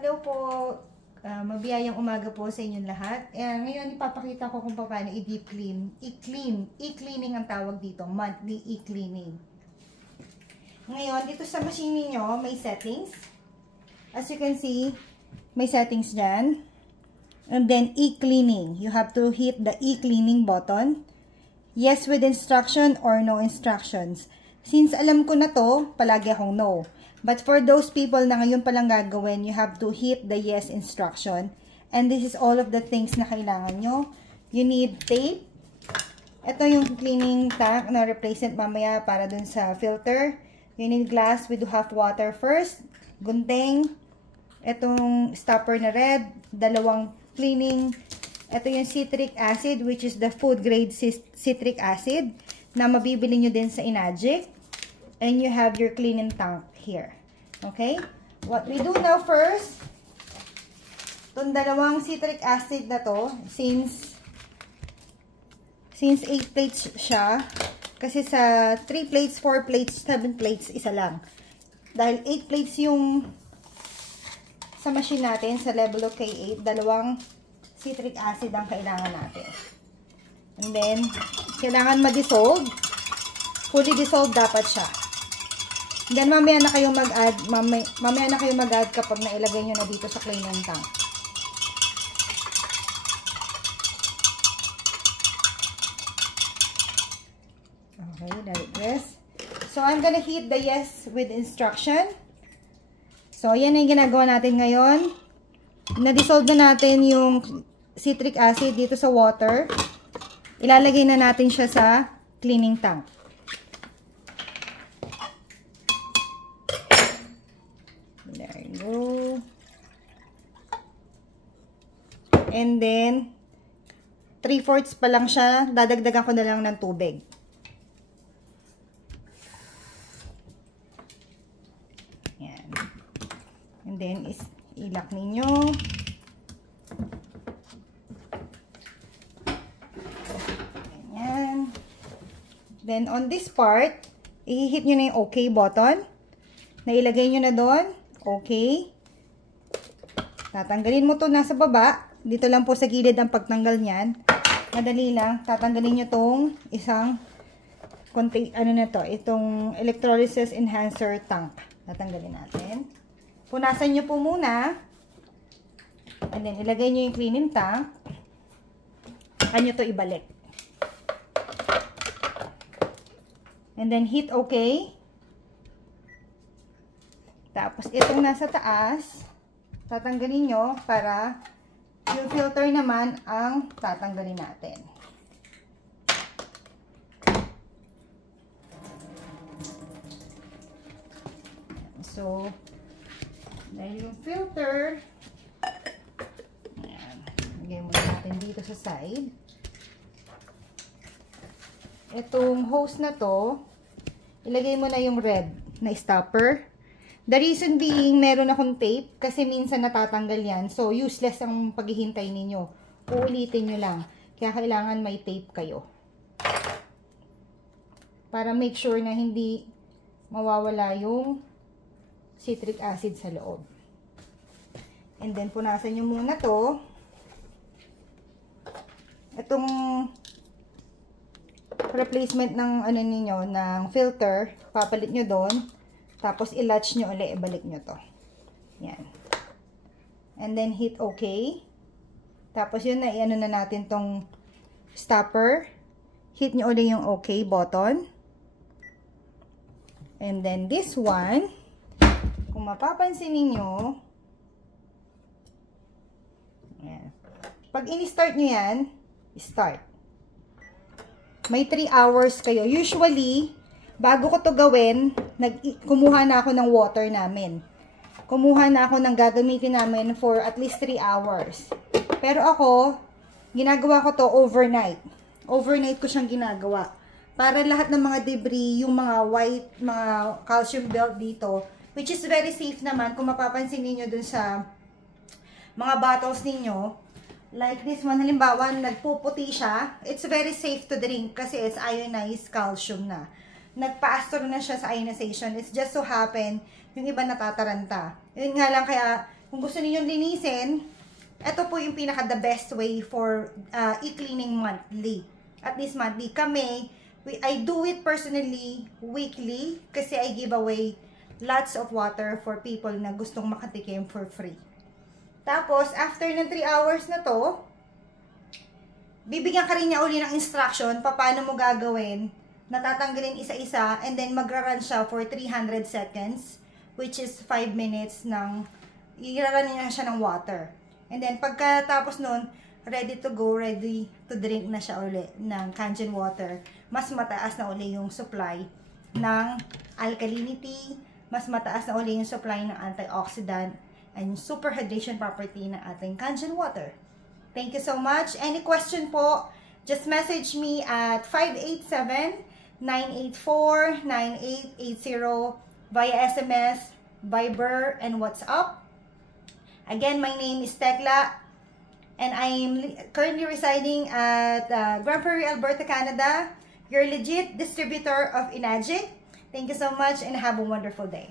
Hello po, mabiyayang umaga po sa inyong lahat. Ngayon ipapakita ko kung paano i-deep clean, e-cleaning ang tawag dito, monthly e-cleaning. Ngayon, dito sa machine niyo may settings. As you can see, may settings dyan. And then e-cleaning. You have to hit the e-cleaning button. Yes with instruction or no instructions. Since alam ko na to, palagi akong no. But for those people na ngayon palang gagawin, you have to hit the yes instruction. And this is all of the things na kailangan nyo. You need tape. Ito yung cleaning tank na replacement mamaya para dun sa filter. You need glass with half water first. Gunting. Itong stopper na red. Dalawang cleaning. Ito yung citric acid, which is the food grade citric acid na mabibili nyo din sa Inagic. And you have your cleaning tank here. Okay? What we do now first, itong dalawang citric acid na to, since 8 plates siya, kasi sa 3 plates, 4 plates, 7 plates, isa lang. Dahil 8 plates yung sa machine natin, sa level of K8, dalawang citric acid ang kailangan natin. And then, kailangan ma-dissolve. Fully dissolved dapat siya. Then, mamaya na kayo mag-add, mamaya na kayo mag-add kapag nailagay nyo na dito sa cleaning tank. Okay, let it rest. So, I'm gonna hit the yes with instruction. So, yan na yung ginagawa natin ngayon. Na-dissolve na natin yung citric acid dito sa water. Ilalagay na natin siya sa cleaning tank. There you go. And then, 3/4 pa lang siya. Dadagdagan ko na lang ng tubig. Yan. And then, ilak ninyo. Ganyan. Then, on this part, i-hit nyo na yung OK button. Nailagay nyo na doon. Okay. Tatanggalin mo to nasa baba. Dito lang po sa gilid ang pagtanggal niyan. Madali lang. Tatanggalin nyo tong isang ano na to, itong electrolysis enhancer tank. Tatanggalin natin. Punasan nyo po muna. And then, ilagay nyo yung cleaning tank. Saka nyo to ibalik. And then, hit OK. Tapos, itong nasa taas, tatanggalin nyo para yung filter naman ang tatanggalin natin. So, dahil yung filter, ayan, lagay muna natin dito sa side. Itong hose na to, ilagay mo na yung red na stopper. The reason being, meron akong tape kasi minsan natatanggal yan. So, useless ang paghihintay ninyo. Uulitin nyo lang. Kaya kailangan may tape kayo. Para make sure na hindi mawawala yung citric acid sa loob. And then, punasan nyo muna to. Itong replacement ng ano ninyo, ng filter, papalit nyo doon. Tapos, i-latch nyo ulit, ibalik nyo to. Yan. And then, hit OK. Tapos, yun na, i-ano na natin tong stopper. Hit nyo ulit yung OK button. And then, this one, kung mapapansin ninyo, yan. Pag in-start nyo yan, start. May 3 hours kayo. Usually, bago ko to gawin, kumuha na ako ng water namin. Kumuha na ako ng gagamitin namin for at least 3 hours. Pero ako, ginagawa ko to overnight. Overnight ko siyang ginagawa. Para lahat ng mga debris, yung mga white, mga calcium belt dito, which is very safe naman, kung mapapansin niyo dun sa mga bottles ninyo, like this one, halimbawa, nagpuputi siya, it's very safe to drink kasi it's ionized calcium na. Nagpa-astro na siya sa ionization. It's just so happen, yung iba natataranta. Yun nga lang kaya kung gusto ninyong linisin, ito po yung pinaka the best way for e-cleaning monthly. At least monthly. I do it personally weekly kasi I give away lots of water for people na gustong makatikim for free. Tapos, after ng 3 hours na to, bibigyan ka rin niya uli ng instruction paano mo gagawin. Natatanggalin isa-isa and then magra-run siya for 300 seconds, which is 5 minutes ng i-run niya siya ng water. And then, pagkatapos nun, ready to go, ready to drink na siya uli ng Kangen water. Mas mataas na uli yung supply ng alkalinity, mas mataas na uli yung supply ng antioxidant and super hydration property ng ating Kangen water. Thank you so much. Any question po, just message me at 587-984-9880 via SMS, Viber, and WhatsApp. Again, my name is Tekla, and I am currently residing at Grand Prairie, Alberta, Canada. Your legit distributor of Enagic. Thank you so much and have a wonderful day.